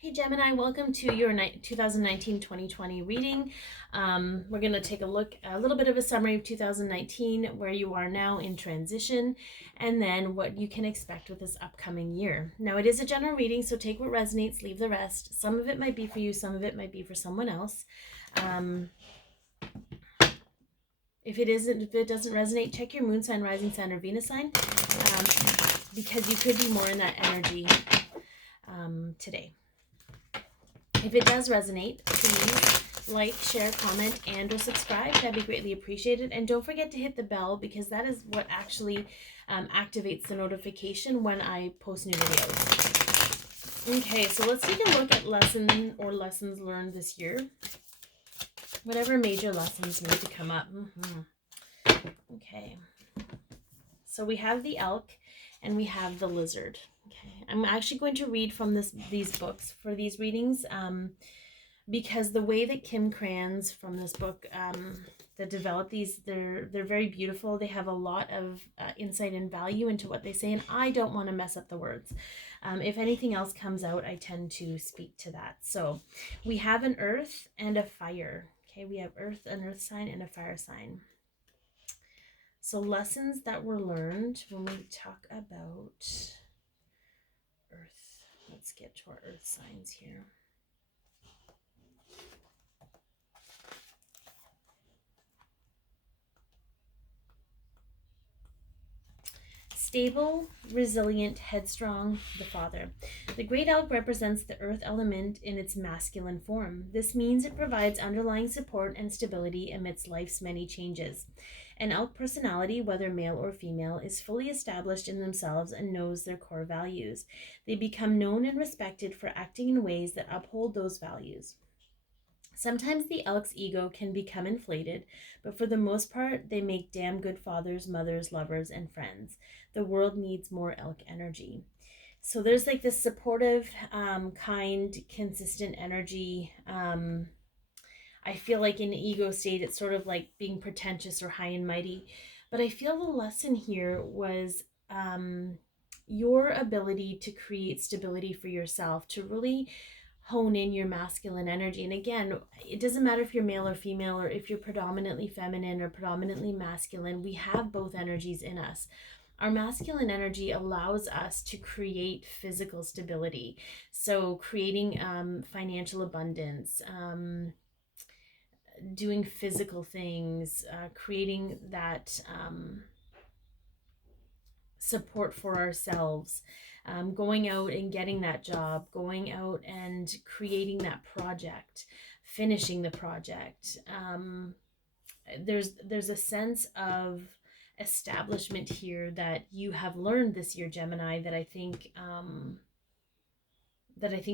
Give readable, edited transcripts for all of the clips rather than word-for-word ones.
Hey Gemini, welcome to your 2019-2020 reading. We're going to take a little bit of a summary of 2019, where you are now in transition, and then what you can expect with this upcoming year. Now, it is a general reading, so take what resonates, leave the rest. Some of it might be for you, some of it might be for someone else. If it doesn't resonate, check your moon sign, rising sign, or Venus sign, because you could be more in that energy today. If it does resonate, please like, share, comment, and or subscribe. That'd be greatly appreciated. And don't forget to hit the bell, because that is what actually activates the notification when I post new videos. Okay, so let's take a look at lessons learned this year. Whatever major lessons need to come up. Okay. So we have the elk and we have the lizard. Okay, I'm actually going to read from these books for these readings, because the way that Kim Crans from this book that developed these, they're very beautiful. They have a lot of insight and value into what they say, and I don't want to mess up the words. If anything else comes out, I tend to speak to that. So we have an earth and a fire. Okay, we have an earth sign and a fire sign. So lessons that were learned when we talk about earth. Let's get to our earth signs here. Stable, resilient, headstrong, the father. The great elk represents the earth element in its masculine form. This means it provides underlying support and stability amidst life's many changes. An elk personality, whether male or female, is fully established in themselves and knows their core values. They become known and respected for acting in ways that uphold those values. Sometimes the elk's ego can become inflated, but for the most part, they make damn good fathers, mothers, lovers, and friends. The world needs more elk energy. So there's like this supportive, kind, consistent energy. I feel like in the ego state, it's sort of like being pretentious or high and mighty. But I feel the lesson here was your ability to create stability for yourself, to really hone in your masculine energy. And again, it doesn't matter if you're male or female, or if you're predominantly feminine or predominantly masculine. We have both energies in us. Our masculine energy allows us to create physical stability. So creating financial abundance, doing physical things, creating that support for ourselves, going out and getting that job, going out and creating that project, finishing the project. There's a sense of establishment here that you have learned this year, Gemini, that I think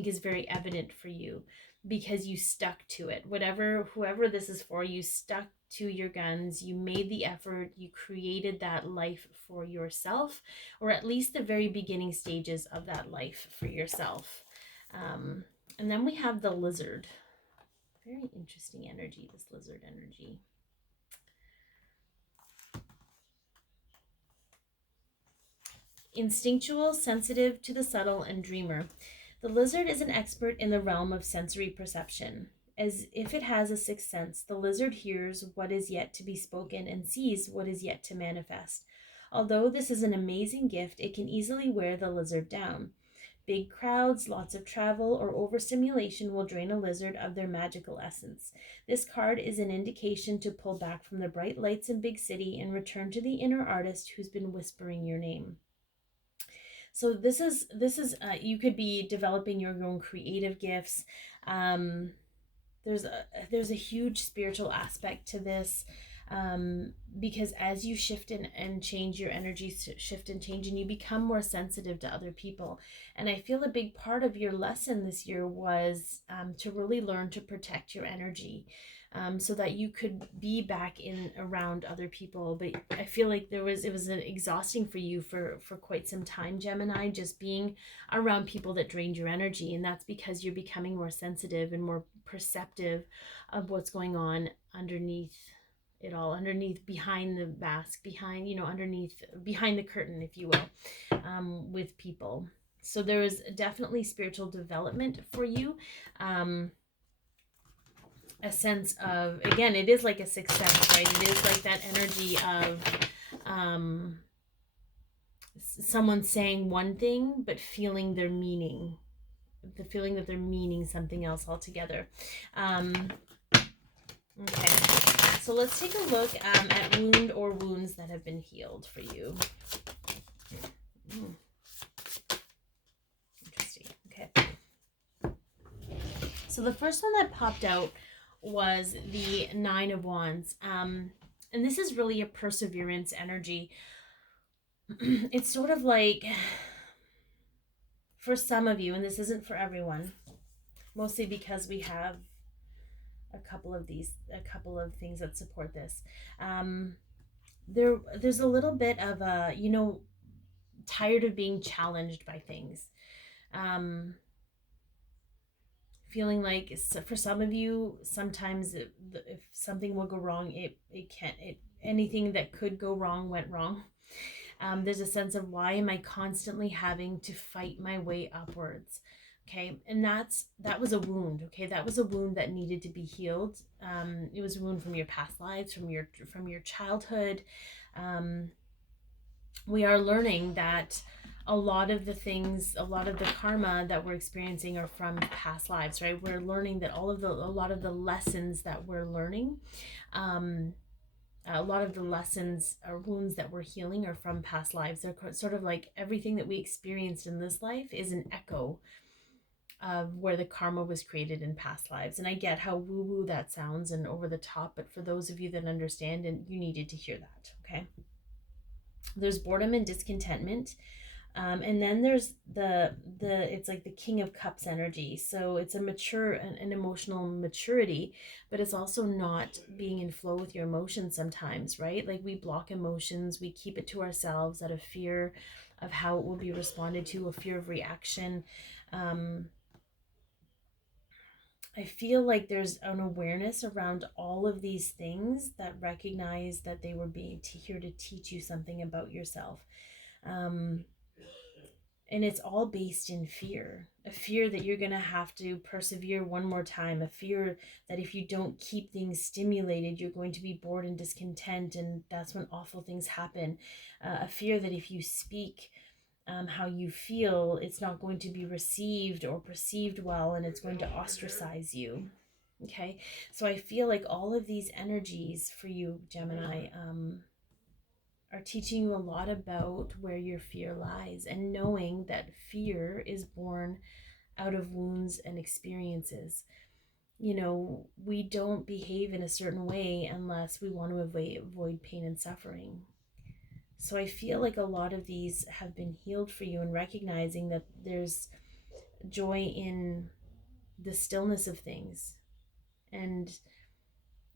is very evident for you, because you stuck to it. Whoever this is for, you stuck to your guns, you made the effort, you created that life for yourself, or at least the very beginning stages of that life for yourself. And then we have the lizard. Very interesting energy, this lizard energy. Instinctual, sensitive to the subtle, and dreamer. The lizard is an expert in the realm of sensory perception. As if it has a sixth sense, the lizard hears what is yet to be spoken and sees what is yet to manifest. Although this is an amazing gift, it can easily wear the lizard down. Big crowds, lots of travel, or overstimulation will drain a lizard of their magical essence. This card is an indication to pull back from the bright lights in big city and return to the inner artist who's been whispering your name. So this is you could be developing your own creative gifts. There's a huge spiritual aspect to this, because as you shift and change, your energy shift and change, and you become more sensitive to other people. And I feel a big part of your lesson this year was to really learn to protect your energy, so that you could be back in around other people. But I feel like it was exhausting for you for quite some time, Gemini, just being around people that drained your energy. And that's because you're becoming more sensitive and more perceptive of what's going on underneath it all, behind the mask, behind the curtain, if you will, with people. So there is definitely spiritual development for you. A sense of, again, it is like a success, right? It is like that energy of someone saying one thing but feeling their meaning, the feeling that they're meaning something else altogether. Okay, so let's take a look at wound or wounds that have been healed for you. Interesting. Okay, so the first one that popped out was the Nine of Wands, and this is really a perseverance energy. It's sort of like, for some of you, and this isn't for everyone, mostly because we have a couple of things that support this. There's a little bit of a, tired of being challenged by things. Feeling like, for some of you, sometimes if something will go wrong, anything that could go wrong went wrong. There's a sense of, why am I constantly having to fight my way upwards? Okay, and that was a wound. Okay, that was a wound that needed to be healed. It was a wound from your past lives, from your childhood. We are learning that a lot of the karma that we're experiencing are from past lives, right? We're learning that a lot of the lessons that we're learning, a lot of the lessons or wounds that we're healing are from past lives. They're sort of like, everything that we experienced in this life is an echo of where the karma was created in past lives. And I get how woo-woo that sounds and over the top, but for those of you that understand, and you needed to hear that, okay? There's boredom and discontentment. And then there's it's like the King of Cups energy. So it's an emotional maturity, but it's also not being in flow with your emotions sometimes, right? Like, we block emotions, we keep it to ourselves out of fear of how it will be responded to, a fear of reaction. I feel like there's an awareness around all of these things that recognize that they were being here to teach you something about yourself. And it's all based in fear, a fear that you're going to have to persevere one more time, a fear that if you don't keep things stimulated, you're going to be bored and discontent, and that's when awful things happen. A fear that if you speak how you feel, it's not going to be received or perceived well, and it's going to ostracize you. Okay, so I feel like all of these energies for you, Gemini, are teaching you a lot about where your fear lies, and knowing that fear is born out of wounds and experiences. We don't behave in a certain way unless we want to avoid pain and suffering. So I feel like a lot of these have been healed for you, and recognizing that there's joy in the stillness of things. And,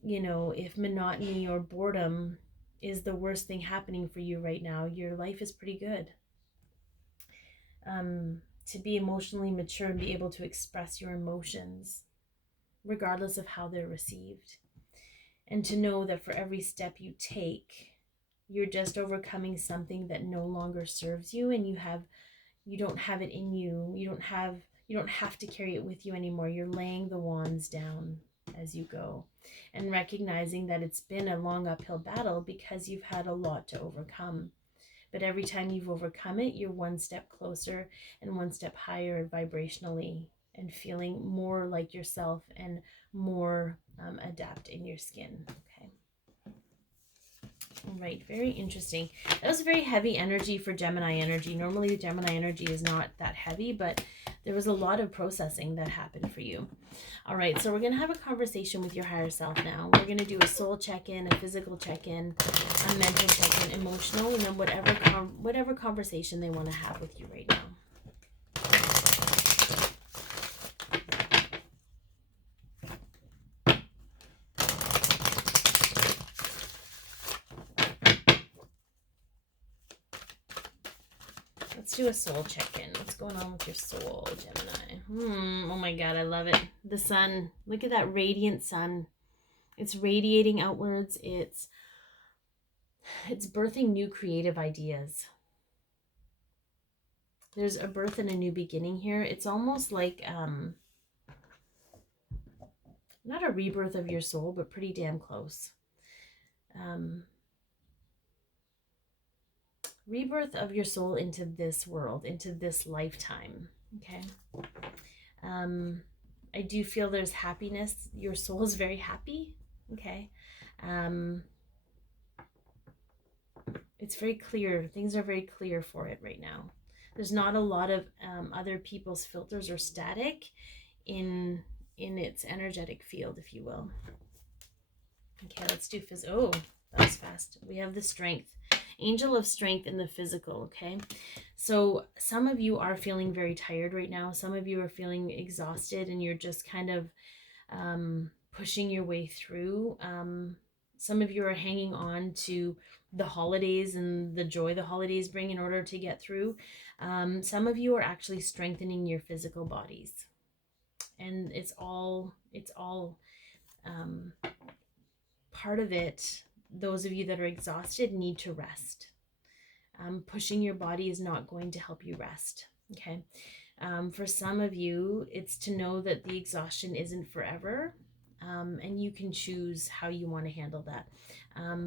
if monotony or boredom is the worst thing happening for you right now, your life is pretty good. To be emotionally mature and be able to express your emotions, regardless of how they're received. And to know that for every step you take, you're just overcoming something that no longer serves you, and you don't have it in you. You don't have to carry it with you anymore. You're laying the wands down as you go, and recognizing that it's been a long uphill battle because you've had a lot to overcome. But every time you've overcome it, you're one step closer and one step higher vibrationally, and feeling more like yourself and more adept in your skin. Okay. All right, very interesting. That was very heavy energy for Gemini energy. Normally, Gemini energy is not that heavy, but there was a lot of processing that happened for you. All right, so we're going to have a conversation with your higher self now. We're going to do a soul check-in, a physical check-in, a mental check-in, emotional, and then whatever conversation they want to have with you right now. Let's do a soul check-in. What's going on with your soul, Gemini? Oh my God, I love it. The sun. Look at that radiant sun. It's radiating outwards. It's birthing new creative ideas. There's a birth and a new beginning here. It's almost like, not a rebirth of your soul, but pretty damn close. Rebirth of your soul into this world, into this lifetime. Okay. I do feel there's happiness. Your soul is very happy. Okay. It's very clear. Things are very clear for it right now. There's not a lot of other people's filters or static in its energetic field, if you will. Okay, let's do oh, that was fast. We have the strength. Angel of strength in the physical, okay? So some of you are feeling very tired right now. Some of you are feeling exhausted and you're just kind of pushing your way through. Some of you are hanging on to the holidays and the joy the holidays bring in order to get through. Some of you are actually strengthening your physical bodies. And it's all part of it. Those of you that are exhausted need to rest. Pushing your body is not going to help you rest. Okay. For some of you, it's to know that the exhaustion isn't forever. And you can choose how you want to handle that.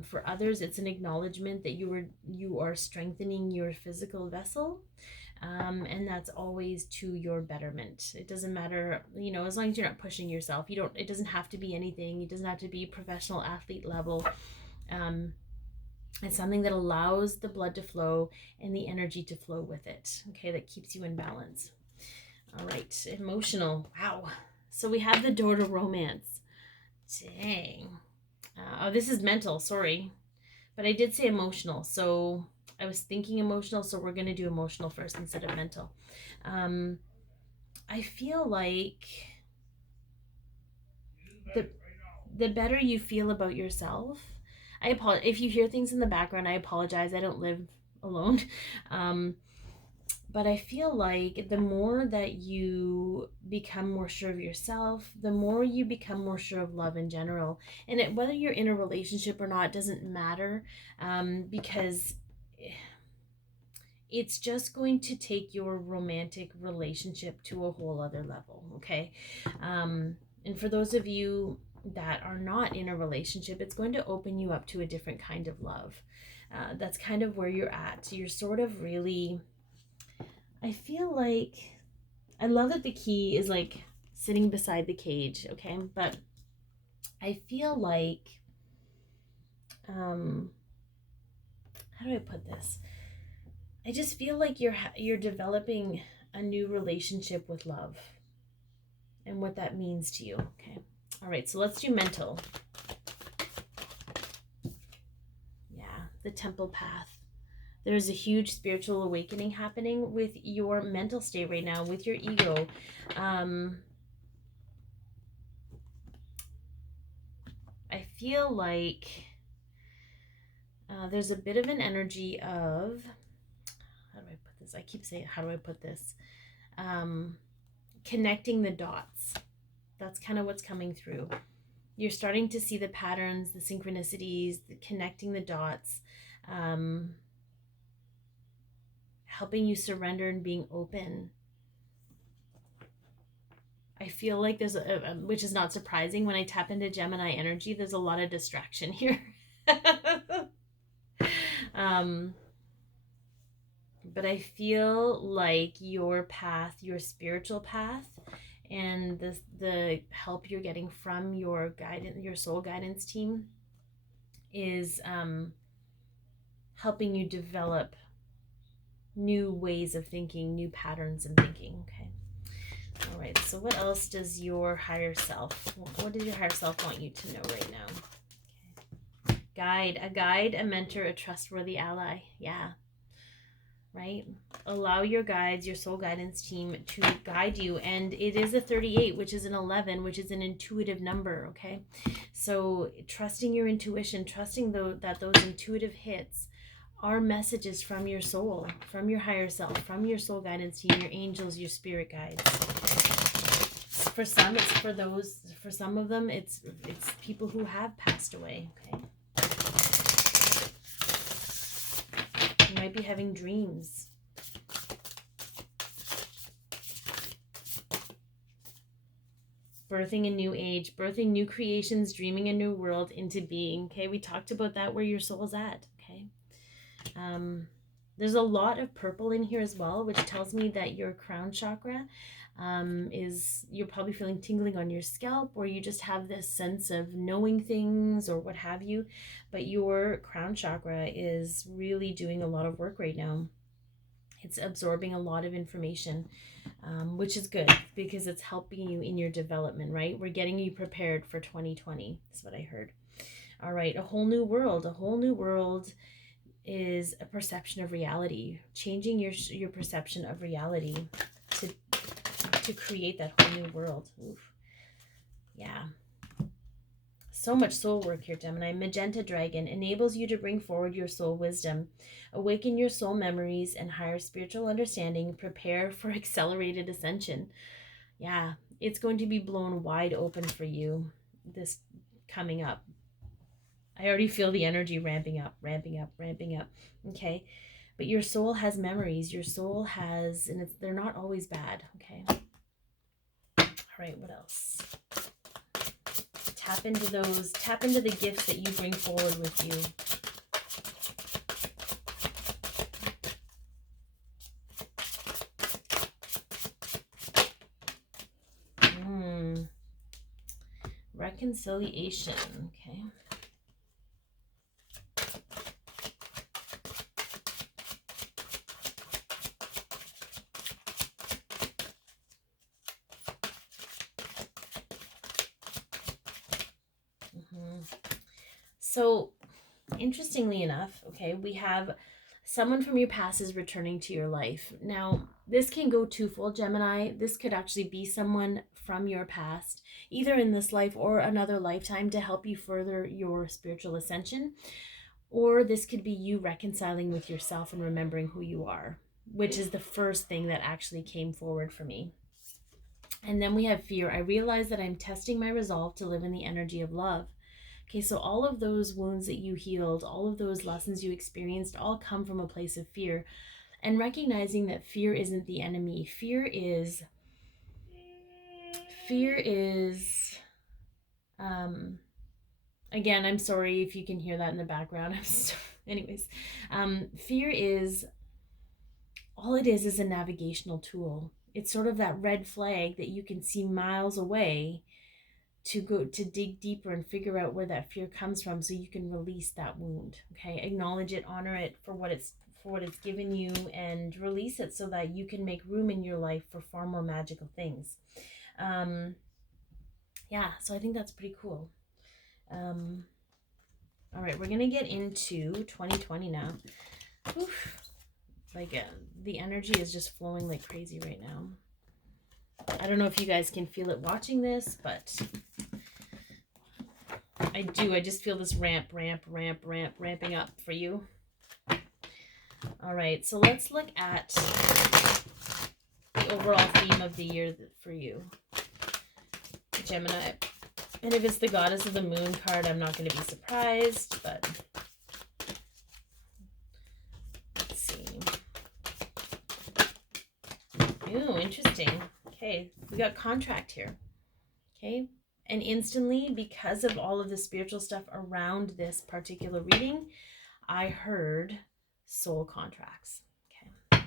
For others, it's an acknowledgement that you are strengthening your physical vessel. And that's always to your betterment. It doesn't matter, as long as you're not pushing yourself. It doesn't have to be anything. It doesn't have to be professional athlete level. It's something that allows the blood to flow and the energy to flow with it. Okay, that keeps you in balance. All right, emotional. Wow. So we have the door to romance. Dang. Oh, this is mental. Sorry. But I did say emotional. So I was thinking emotional. So we're going to do emotional first instead of mental. I feel like the better you feel about yourself. I apologize. If you hear things in the background, I apologize. I don't live alone. But I feel like the more that you become more sure of yourself, the more you become more sure of love in general. And whether you're in a relationship or not doesn't matter, because it's just going to take your romantic relationship to a whole other level, okay? And for those of you that are not in a relationship, it's going to open you up to a different kind of love. That's kind of where you're at. You're sort of really... I feel like, I love that the key is like sitting beside the cage, okay? But I feel like, how do I put this? I just feel like you're developing a new relationship with love and what that means to you, okay? All right, so let's do mental. Yeah, the temple path. There's a huge spiritual awakening happening with your mental state right now, with your ego. I feel like there's a bit of an energy of, how do I put this? I keep saying, how do I put this? Connecting the dots. That's kind of what's coming through. You're starting to see the patterns, the synchronicities, connecting the dots. Helping you surrender and being open. I feel like there's which is not surprising when I tap into Gemini energy, there's a lot of distraction here. But I feel like your path, your spiritual path, and the help you're getting from your guidance, your soul guidance team, is helping you develop new ways of thinking, new patterns in thinking. Okay. All right. So what else does your higher self, what does your higher self want you to know right now? Okay. A guide, a mentor, a trustworthy ally. Yeah. Right. Allow your guides, your soul guidance team to guide you. And it is a 38, which is an 11, which is an intuitive number. Okay. So trusting your intuition, trusting that those intuitive hits are messages from your soul, from your higher self, from your soul guidance team, your angels, your spirit guides. For some, it's for those. For some of them, it's people who have passed away. Okay. You might be having dreams. birthing a new age, birthing new creations, dreaming a new world into being. Okay, we talked about that, where your soul's at. Okay. There's a lot of purple in here as well, which tells me that your crown chakra you're probably feeling tingling on your scalp, or you just have this sense of knowing things or what have you. But your crown chakra is really doing a lot of work right now. It's absorbing a lot of information, which is good because it's helping you in your development, right? We're getting you prepared for 2020. That's what I heard. All right, a whole new world. A whole new world is a perception of reality, changing your perception of reality to create that whole new world. Oof. Yeah. So much soul work here, Gemini. Magenta Dragon enables you to bring forward your soul wisdom, awaken your soul memories and higher spiritual understanding, prepare for accelerated ascension. Yeah, it's going to be blown wide open for you this coming up. I already feel the energy ramping up, ramping up, ramping up. Okay, but your soul has memories. Your soul has, and they're not always bad. Okay. All right, what else? Tap into those, tap into the gifts that you bring forward with you. Reconciliation, okay. So, interestingly enough, okay, we have someone from your past is returning to your life. Now, this can go twofold, Gemini. This could actually be someone from your past, either in this life or another lifetime, to help you further your spiritual ascension. Or this could be you reconciling with yourself and remembering who you are, which is the first thing that actually came forward for me. And then we have fear. I realize that I'm testing my resolve to live in the energy of love. Okay, so all of those wounds that you healed, all of those lessons you experienced, all come from a place of fear. And recognizing that fear isn't the enemy. Fear is, again, I'm sorry if you can hear that in the background. Anyways, fear is, all it is a navigational tool. It's sort of that red flag that you can see miles away to go to dig deeper and figure out where that fear comes from, so you can release that wound. Okay, acknowledge it, honor it for what it's given you, and release it so that you can make room in your life for far more magical things. Yeah, so I think that's pretty cool. All right, we're gonna get into 2020 now. Oof. The energy is just flowing like crazy right now. I don't know if you guys can feel it watching this, but I do. I just feel this ramping up for you. All right, so let's look at the overall theme of the year for you, Gemini. And if it's the Goddess of the Moon card, I'm not going to be surprised, but let's see. Ooh, interesting. Okay, we got contract here. Okay, and instantly, because of all of the spiritual stuff around this particular reading, I heard soul contracts. Okay,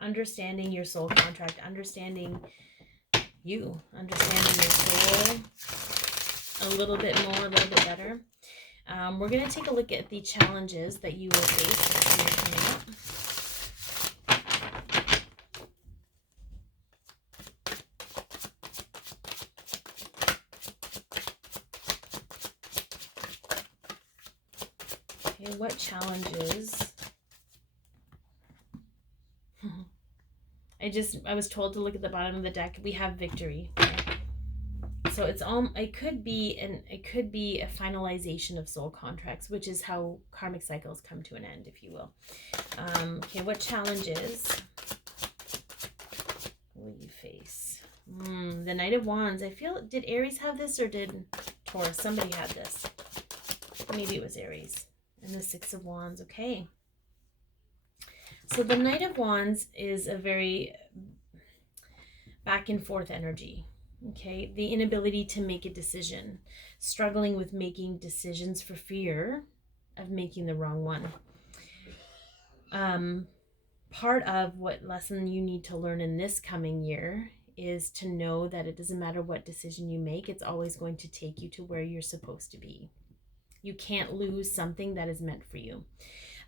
understanding your soul contract, understanding your soul a little bit more, a little bit better. We're going to take a look at the challenges that you will face coming up. Okay, what challenges? I was told to look at the bottom of the deck. We have victory. So it could be a finalization of soul contracts, which is how karmic cycles come to an end, if you will. Okay, what challenges will you face? The Knight of Wands. I feel, did Aries have this or did Taurus? Somebody had this. Maybe it was Aries. And the Six of Wands. Okay. So the Knight of Wands is a very back and forth energy. Okay, the inability to make a decision, struggling with making decisions for fear of making the wrong one. Um, Part of what lesson you need to learn in this coming year is to know that it doesn't matter what decision you make, it's always going to take you to where you're supposed to be. You can't lose something that is meant for you.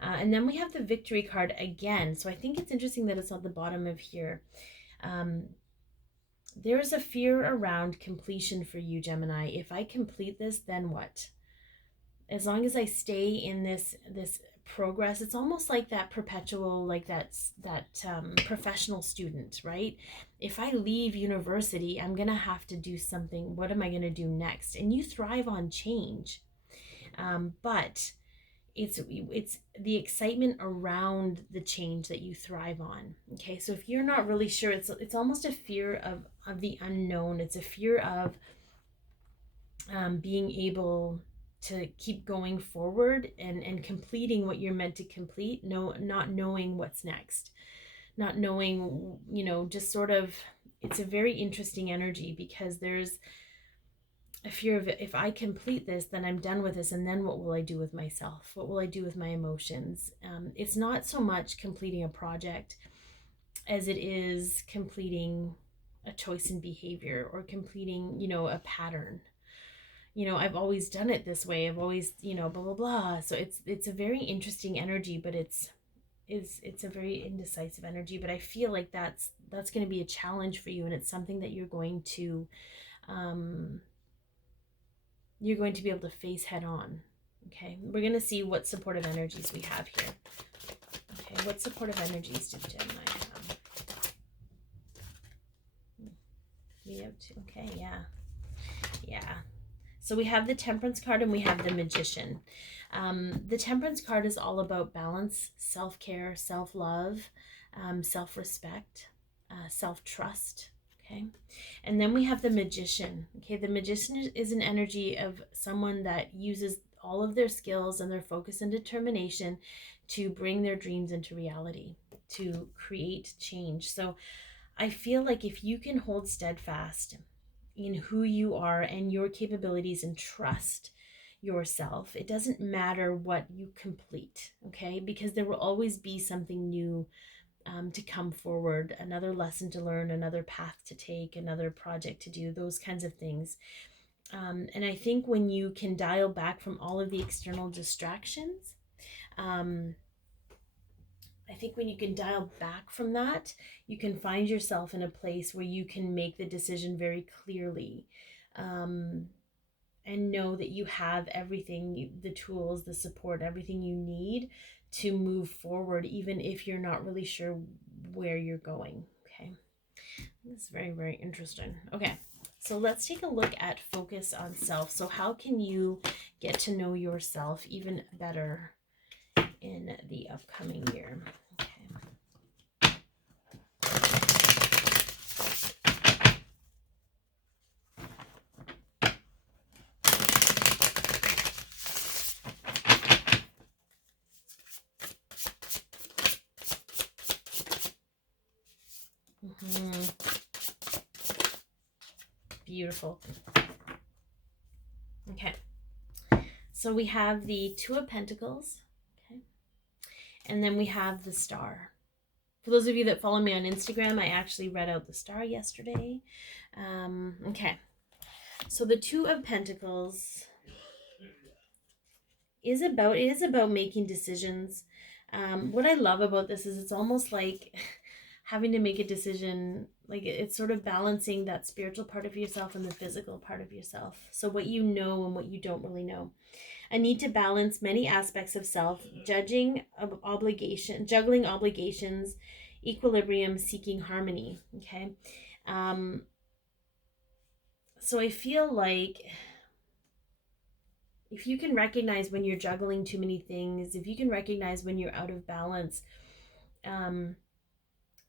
And then we have the victory card again. So I think it's interesting that it's on the bottom of here. There is a fear around completion for you, Gemini. If I complete this, then what? As long as I stay in this progress, it's almost like that perpetual, like that professional student, right? If I leave university, I'm gonna have to do something. What am I gonna do next? And you thrive on change, but it's the excitement around the change that you thrive on. Okay, so if you're not really sure, it's almost a fear of the unknown. It's a fear of being able to keep going forward and completing what you're meant to complete, not knowing what's next, not knowing, just sort of, it's a very interesting energy because there's a fear of, if I complete this, then I'm done with this, and then what will I do with myself? What will I do with my emotions? It's not so much completing a project as it is completing a choice in behavior, or completing, a pattern. I've always done it this way. I've always, blah, blah, blah. So it's a very interesting energy, but it's a very indecisive energy. But I feel like that's going to be a challenge for you, and it's something that you're going to be able to face head on. Okay, we're going to see what supportive energies we have here. Okay, what supportive energies did Gemini have? We have two. Okay, yeah. So we have the Temperance card and we have the Magician. The Temperance card is all about balance, self-care, self-love, self-respect, self-trust. Okay. And then we have the Magician. Okay. The Magician is an energy of someone that uses all of their skills and their focus and determination to bring their dreams into reality, to create change. So I feel like if you can hold steadfast in who you are and your capabilities, and trust yourself, it doesn't matter what you complete, okay? Because there will always be something new to come forward, another lesson to learn, another path to take, another project to do, those kinds of things. And I think when you can dial back from all of the external distractions, I think when you can dial back from that, you can find yourself in a place where you can make the decision very clearly, and know that you have everything, the tools, the support, everything you need to move forward, even if you're not really sure where you're going. Okay, that's very, very interesting. Okay, so let's take a look at focus on self. So how can you get to know yourself even better in the upcoming year? Okay. Beautiful. Okay, so we have the Two of Pentacles, okay, and then we have the Star. For those of you that follow me on Instagram, I actually read out the Star yesterday. Okay, so the Two of Pentacles is about making decisions. What I love about this is it's almost like having to make a decision, like it's sort of balancing that spiritual part of yourself and the physical part of yourself. So what you know and what you don't really know. A need to balance many aspects of self, juggling obligations, equilibrium, seeking harmony. Okay. So I feel like if you can recognize when you're juggling too many things, if you can recognize when you're out of balance,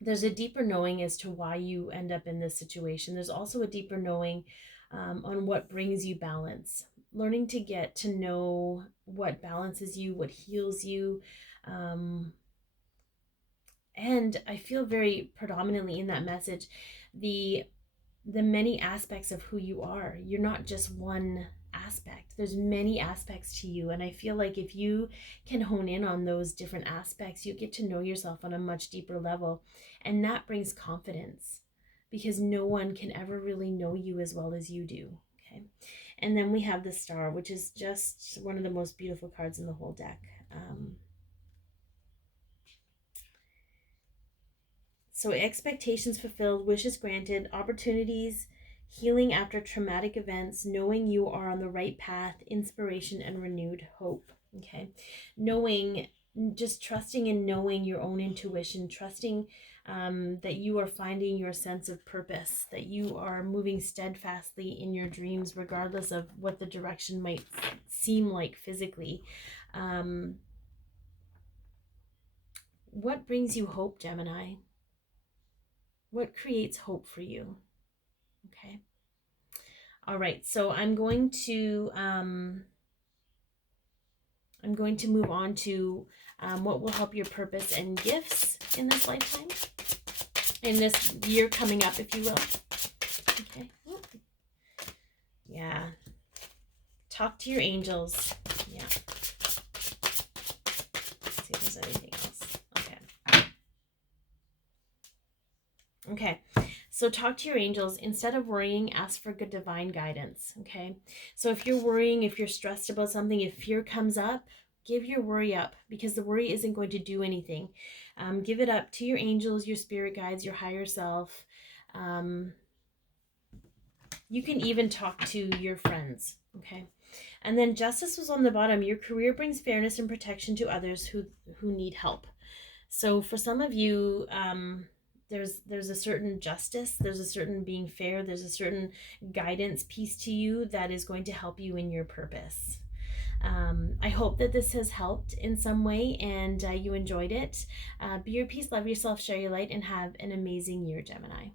there's a deeper knowing as to why you end up in this situation. There's also a deeper knowing on what brings you balance. Learning to get to know what balances you, what heals you. And I feel very predominantly in that message, the the many aspects of who you are. You're not just one aspect. There's many aspects to you. And I feel like if you can hone in on those different aspects, you get to know yourself on a much deeper level. And that brings confidence, because no one can ever really know you as well as you do. Okay. And then we have the Star, which is just one of the most beautiful cards in the whole deck. So expectations fulfilled, wishes granted, opportunities, healing after traumatic events, knowing you are on the right path, inspiration, and renewed hope. Okay. Knowing, just trusting and knowing your own intuition, trusting that you are finding your sense of purpose, that you are moving steadfastly in your dreams, regardless of what the direction might seem like physically. What brings you hope, Gemini? What creates hope for you? Okay. All right. So I'm going to move on to what will help your purpose and gifts in this lifetime, in this year coming up, if you will. Okay. Yeah. Talk to your angels. Yeah. Let's see if there's anything else. Okay. So talk to your angels. Instead of worrying, ask for good divine guidance. Okay. So if you're worrying, if you're stressed about something, if fear comes up, give your worry up, because the worry isn't going to do anything. Give it up to your angels, your spirit guides, your higher self. You can even talk to your friends. Okay. And then justice was on the bottom. Your career brings fairness and protection to others who need help. So for some of you, there's a certain justice, there's a certain being fair, there's a certain guidance piece to you that is going to help you in your purpose. I hope that this has helped in some way, and you enjoyed it. Be your peace, love yourself, share your light, and have an amazing year, Gemini.